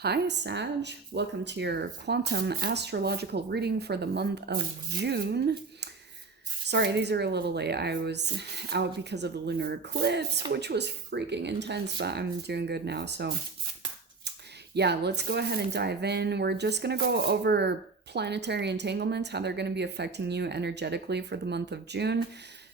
Hi, Sag. Welcome to your quantum astrological reading for the month of June. Sorry, these are a little late. I was out because of the lunar eclipse, which was freaking intense, but I'm doing good now. So, yeah, let's go ahead and dive in. We're just going to go over planetary entanglements, how they're going to be affecting you energetically for the month of June.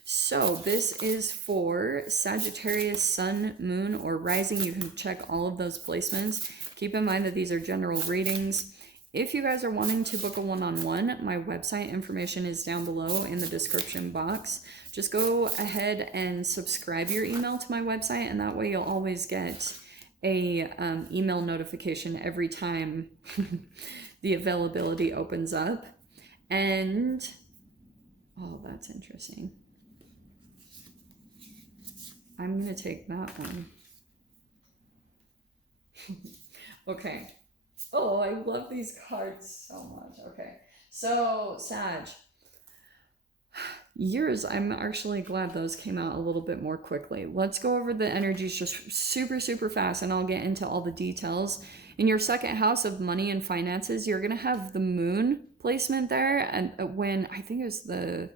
So this is for Sagittarius, Sun, Moon, or Rising. You can check all of those placements. Keep in mind that these are general readings. If you guys are wanting to book a one-on-one, my website information is down below in the description box. Just go ahead and subscribe your email to my website, and that way you'll always get a email notification every time the availability opens up. And, oh, that's interesting. I'm going to take that one. Okay. Oh, I love these cards so much. Okay. So, Sag. Yours, I'm actually glad those came out a little bit more quickly. Let's go over the energies just super, super fast, and I'll get into all the details. In your second house of money and finances, you're going to have the moon placement there. And when, I think it was the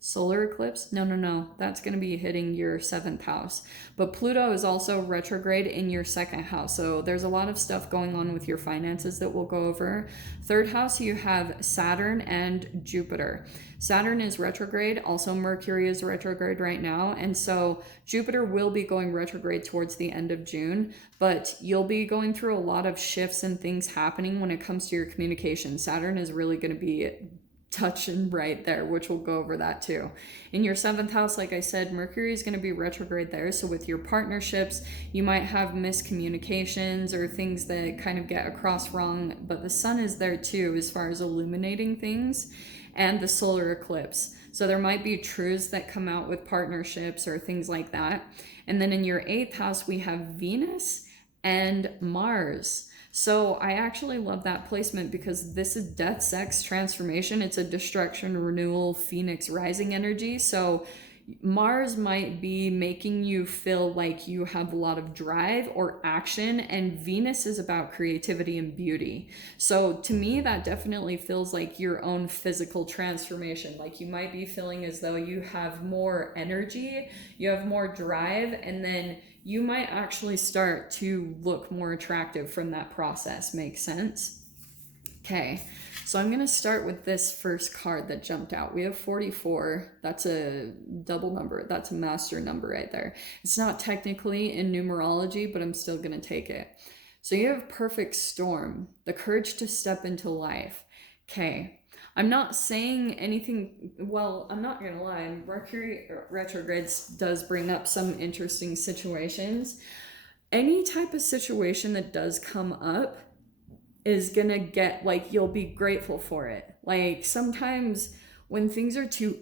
solar eclipse, no, that's going to be hitting your seventh house, but Pluto is also retrograde in your second house, so there's a lot of stuff going on with your finances that we'll go over. Third house, you have Saturn and Jupiter. Saturn is retrograde, also Mercury is retrograde right now, and so Jupiter will be going retrograde towards the end of June, but you'll be going through a lot of shifts and things happening when it comes to your communication. Saturn is really going to be touching right there, which we'll go over that too. In your seventh house, like I said, Mercury is going to be retrograde there. So with your partnerships, you might have miscommunications or things that kind of get across wrong, but the sun is there too as far as illuminating things, and the solar eclipse. So there might be truths that come out with partnerships or things like that. And then in your eighth house, we have Venus and Mars. So I actually love that placement because this is death, sex, transformation. It's a destruction, renewal, phoenix rising energy. So Mars might be making you feel like you have a lot of drive or action, and Venus is about creativity and beauty. So to me, that definitely feels like your own physical transformation. Like you might be feeling as though you have more energy, you have more drive, and then you might actually start to look more attractive from that process. Makes sense? Okay, so I'm going to start with this first card that jumped out. We have 44. That's a double number. That's a master number right there. It's not technically in numerology, but I'm still going to take it. So you have perfect storm, the courage to step into life. Okay. I'm not saying anything, well, I'm not going to lie, Mercury retrogrades does bring up some interesting situations. Any type of situation that does come up is going to get, like, you'll be grateful for it. Like, sometimes when things are too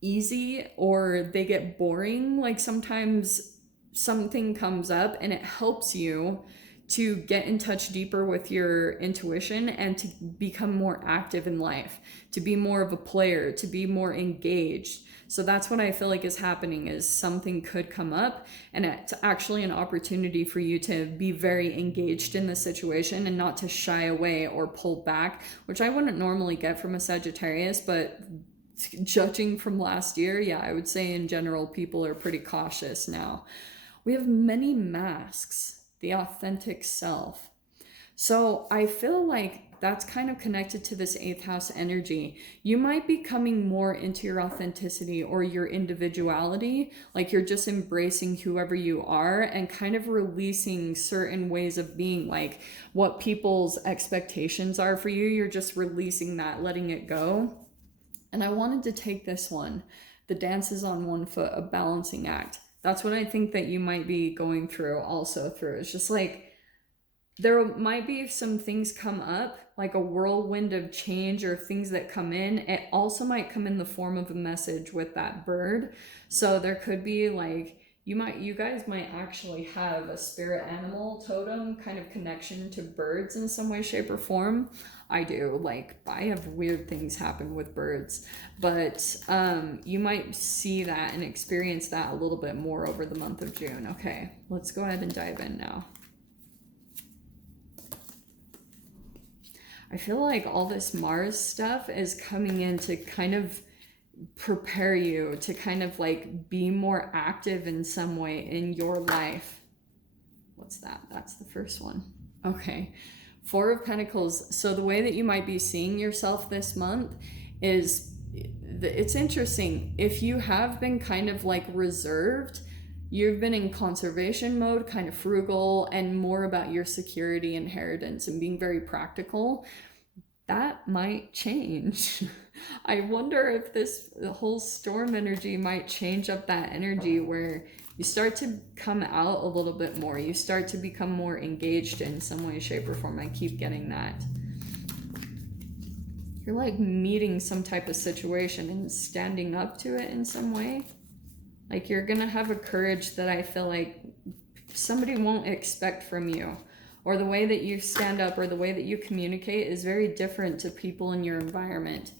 easy or they get boring, like sometimes something comes up and it helps you to get in touch deeper with your intuition and to become more active in life, to be more of a player, to be more engaged. So that's what I feel like is happening, is something could come up and it's actually an opportunity for you to be very engaged in the situation and not to shy away or pull back, which I wouldn't normally get from a Sagittarius, but judging from last year, yeah, I would say in general, people are pretty cautious now. We have many masks. The authentic self. So I feel like that's kind of connected to this eighth house energy. You might be coming more into your authenticity or your individuality, like you're just embracing whoever you are and kind of releasing certain ways of being, like what people's expectations are for you. You're just releasing that, letting it go. And I wanted to take this one, the dance is on one foot, a balancing act. That's what I think that you might be going through also through. It's just like there might be some things come up, like a whirlwind of change or things that come in. It also might come in the form of a message with that bird. So there could be like, you guys might actually have a spirit animal totem kind of connection to birds in some way, shape, or form. I do. Like, I have weird things happen with birds, but you might see that and experience that a little bit more over the month of June. Okay, let's go ahead and dive in now. I feel like all this Mars stuff is coming in to kind of prepare you to kind of like be more active in some way in your life. What's that? That's the first one. Okay. Four of Pentacles. So the way that you might be seeing yourself this month is, it's interesting. If you have been kind of like reserved, you've been in conservation mode, kind of frugal, and more about your security, inheritance, and being very practical, that might change. I wonder if this whole storm energy might change up that energy where you start to come out a little bit more. You start to become more engaged in some way, shape, or form. I keep getting that. You're like meeting some type of situation and standing up to it in some way. Like you're gonna have a courage that I feel like somebody won't expect from you. Or the way that you stand up or the way that you communicate is very different to people in your environment.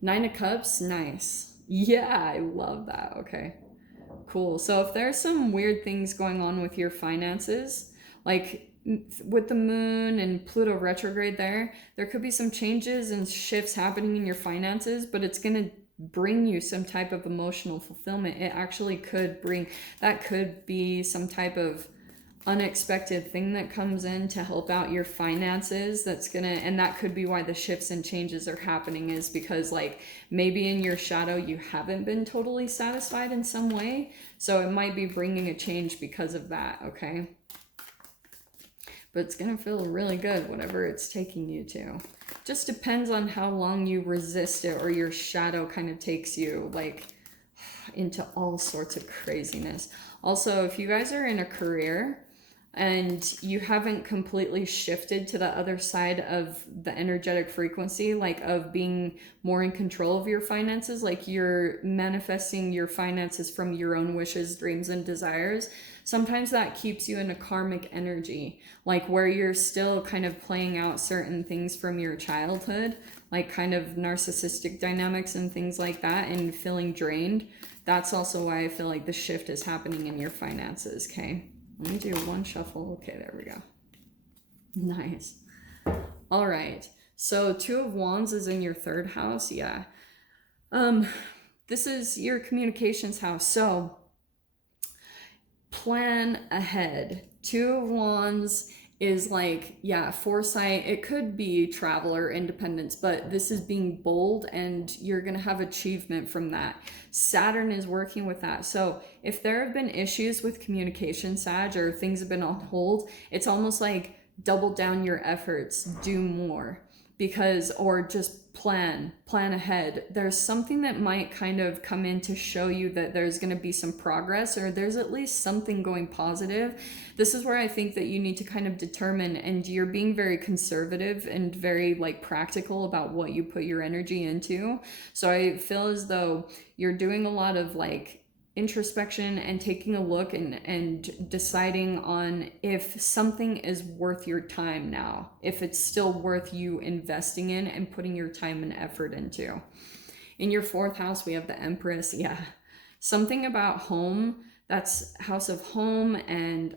9 of Cups, nice. Yeah, I love that. Okay, cool. So if there's some weird things going on with your finances, like with the moon and Pluto retrograde there could be some changes and shifts happening in your finances, but it's going to bring you some type of emotional fulfillment. It actually could bring, that could be some type of unexpected thing that comes in to help out your finances. That's gonna, and that could be why the shifts and changes are happening, is because like maybe in your shadow you haven't been totally satisfied in some way, so it might be bringing a change because of that. Okay, but it's gonna feel really good whatever it's taking you to. Just depends on how long you resist it, or your shadow kind of takes you like into all sorts of craziness. Also, if you guys are in a career and you haven't completely shifted to the other side of the energetic frequency, like of being more in control of your finances, like you're manifesting your finances from your own wishes, dreams, and desires, sometimes that keeps you in a karmic energy, like where you're still kind of playing out certain things from your childhood, like kind of narcissistic dynamics and things like that, and feeling drained. That's also why I feel like the shift is happening in your finances. Okay, let me do one shuffle. Okay, there we go. Nice. All right, so 2 of Wands is in your 3rd house. Yeah, this is your communications house, so plan ahead. 2 of Wands is like, yeah, foresight. It could be travel or independence, but this is being bold and you're going to have achievement from that. Saturn is working with that. So if there have been issues with communication, Sag, or things have been on hold, it's almost like double down your efforts, do more, because, or just plan ahead. There's something that might kind of come in to show you that there's going to be some progress, or there's at least something going positive. This is where I think that you need to kind of determine, and you're being very conservative and very like practical about what you put your energy into. So I feel as though you're doing a lot of like introspection and taking a look and deciding on if something is worth your time now, if it's still worth you investing in and putting your time and effort into. In your 4th house, we have the Empress. Yeah, something about home. That's house of home. And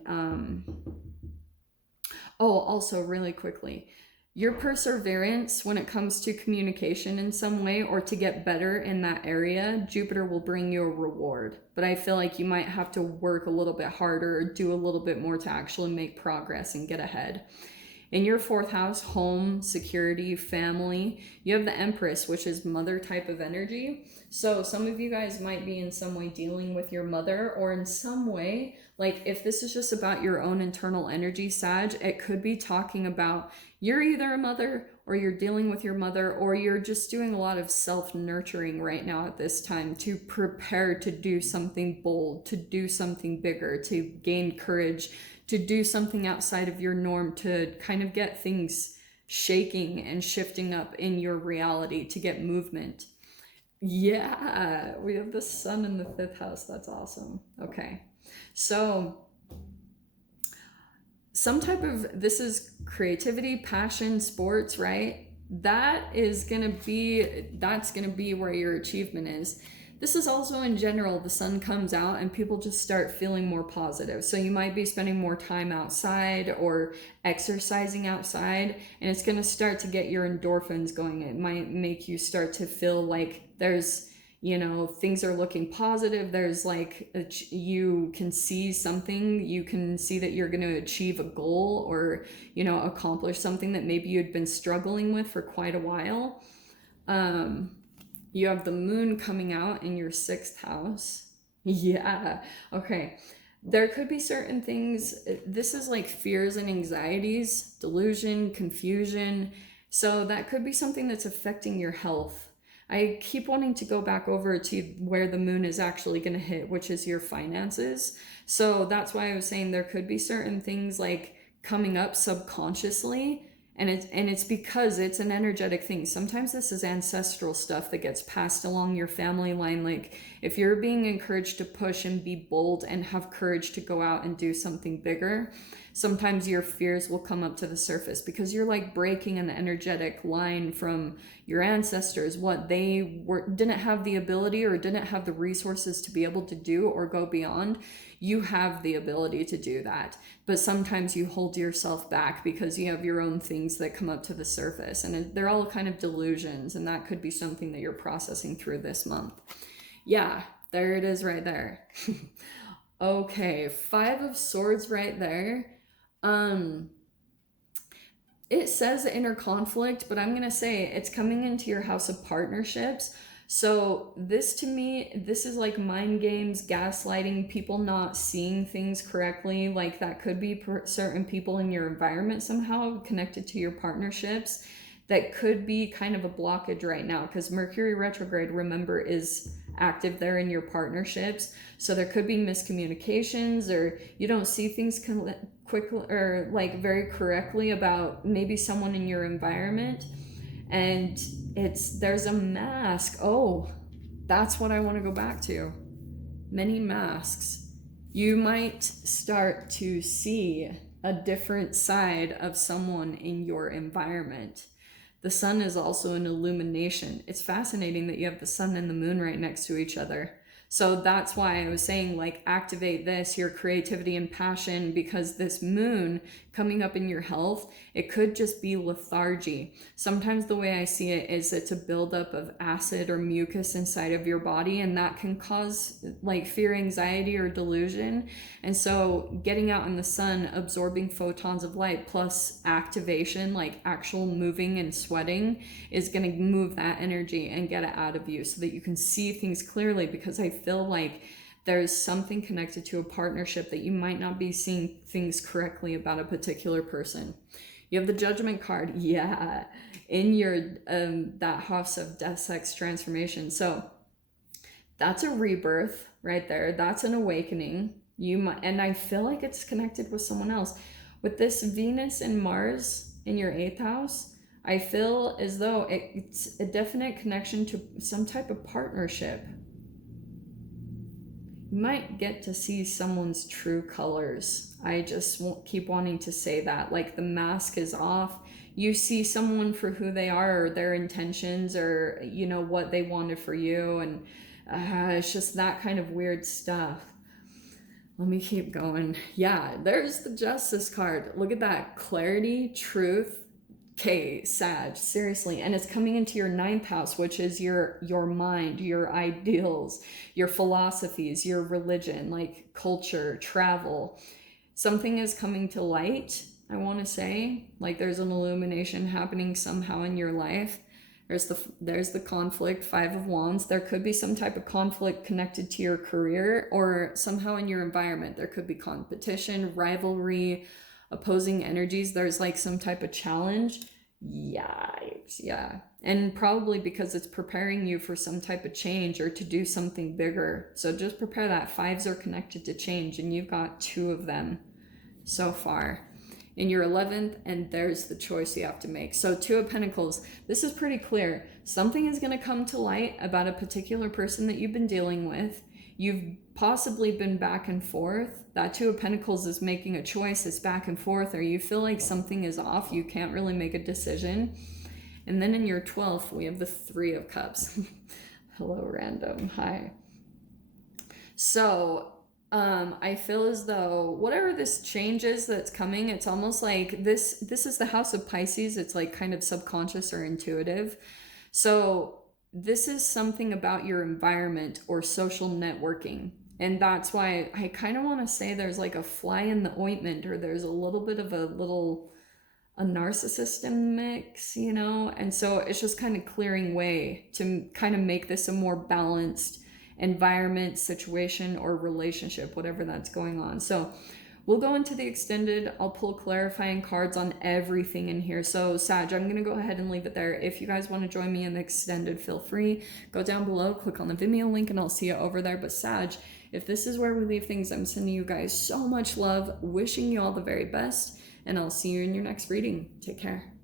oh, also really quickly, your perseverance when it comes to communication in some way, or to get better in that area, Jupiter will bring you a reward. But I feel like you might have to work a little bit harder or do a little bit more to actually make progress and get ahead. In your 4th house, home, security, family, you have the Empress, which is mother type of energy. So some of you guys might be in some way dealing with your mother, or in some way, like if this is just about your own internal energy, Sag, it could be talking about you're either a mother, or you're dealing with your mother, or you're just doing a lot of self-nurturing right now at this time to prepare to do something bold, to do something bigger, to gain courage, to do something outside of your norm, to kind of get things shaking and shifting up in your reality, to get movement. Yeah, we have the Sun in the 5th house. That's awesome. Okay, so some type of, this is creativity, passion, sports, right? That's gonna be where your achievement is. this is also in general, the sun comes out and people just start feeling more positive. So you might be spending more time outside or exercising outside, and it's going to start to get your endorphins going. It might make you start to feel like there's, you know, things are looking positive. There's like, you can see something, you can see that you're going to achieve a goal or, you know, accomplish something that maybe you'd been struggling with for quite a while. You have the moon coming out in your 6th house. Yeah. Okay. There could be certain things. This is like fears and anxieties, delusion, confusion. So that could be something that's affecting your health. I keep wanting to go back over to where the moon is actually going to hit, which is your finances. So that's why I was saying there could be certain things like coming up subconsciously. And it's because it's an energetic thing. Sometimes this is ancestral stuff that gets passed along your family line. Like if you're being encouraged to push and be bold and have courage to go out and do something bigger, sometimes your fears will come up to the surface because you're like breaking an energetic line from your ancestors, what they didn't have the ability or didn't have the resources to be able to do or go beyond. You have the ability to do that, but sometimes you hold yourself back because you have your own things that come up to the surface, and they're all kind of delusions, and that could be something that you're processing through this month. Yeah, there it is right there. Okay, 5 of Swords right there. It says inner conflict, but I'm going to say it's coming into your house of partnerships. So this to me, this is like mind games, gaslighting, people not seeing things correctly. Like that could be certain people in your environment somehow connected to your partnerships. That could be kind of a blockage right now because Mercury retrograde, remember, is active there in your partnerships. So there could be miscommunications, or you don't see things quickly or like very correctly about maybe someone in your environment. And there's a mask. Oh, that's what I want to go back to. Many masks. You might start to see a different side of someone in your environment. The sun is also an illumination. It's fascinating that you have the sun and the moon right next to each other. So that's why I was saying, like, activate this, your creativity and passion, because this moon coming up in your health, it could just be lethargy. Sometimes the way I see it is it's a buildup of acid or mucus inside of your body, and that can cause like fear, anxiety, or delusion. And so getting out in the sun, absorbing photons of light plus activation, like actual moving and sweating, is going to move that energy and get it out of you so that you can see things clearly, because I feel like there's something connected to a partnership that you might not be seeing things correctly about a particular person. You have the Judgment card, yeah, in your that house of death, sex, transformation. So that's a rebirth right there. That's an awakening. You might, and I feel like it's connected with someone else. With this Venus and Mars in your 8th house, I feel as though it's a definite connection to some type of partnership. You might get to see someone's true colors. I just keep wanting to say that. Like the mask is off. You see someone for who they are, or their intentions, or, you know, what they wanted for you. And it's just that kind of weird stuff. Let me keep going. Yeah, there's the Justice card. Look at that. Clarity, truth. Okay, Sag, seriously. And it's coming into your 9th house, which is your mind, your ideals, your philosophies, your religion, like culture, travel. Something is coming to light, I want to say. Like there's an illumination happening somehow in your life. There's the conflict, 5 of Wands. There could be some type of conflict connected to your career or somehow in your environment. There could be competition, rivalry, opposing energies. There's like some type of challenge. Yeah. And probably because it's preparing you for some type of change or to do something bigger. So just prepare that. 5s are connected to change, and you've got 2 of them so far in your 11th, and there's the choice you have to make. So 2 of Pentacles, this is pretty clear. Something is going to come to light about a particular person that you've been dealing with. You've possibly been back and forth. That 2 of Pentacles is making a choice. It's back and forth, or you feel like something is off. You can't really make a decision. And then in your 12th, we have the 3 of Cups. Hello, random. Hi. So, I feel as though whatever this change is that's coming, it's almost like this is the house of Pisces. It's like kind of subconscious or intuitive. So, this is something about your environment or social networking. And that's why I kind of want to say there's like a fly in the ointment, or there's a little bit of a narcissist in the mix, you know? And so it's just kind of clearing way to kind of make this a more balanced environment, situation, or relationship, whatever that's going on. So we'll go into the extended. I'll pull clarifying cards on everything in here. So Sag, I'm going to go ahead and leave it there. If you guys want to join me in the extended, feel free. Go down below, click on the Vimeo link, and I'll see you over there. But Sag, if this is where we leave things, I'm sending you guys so much love, wishing you all the very best, and I'll see you in your next reading. Take care.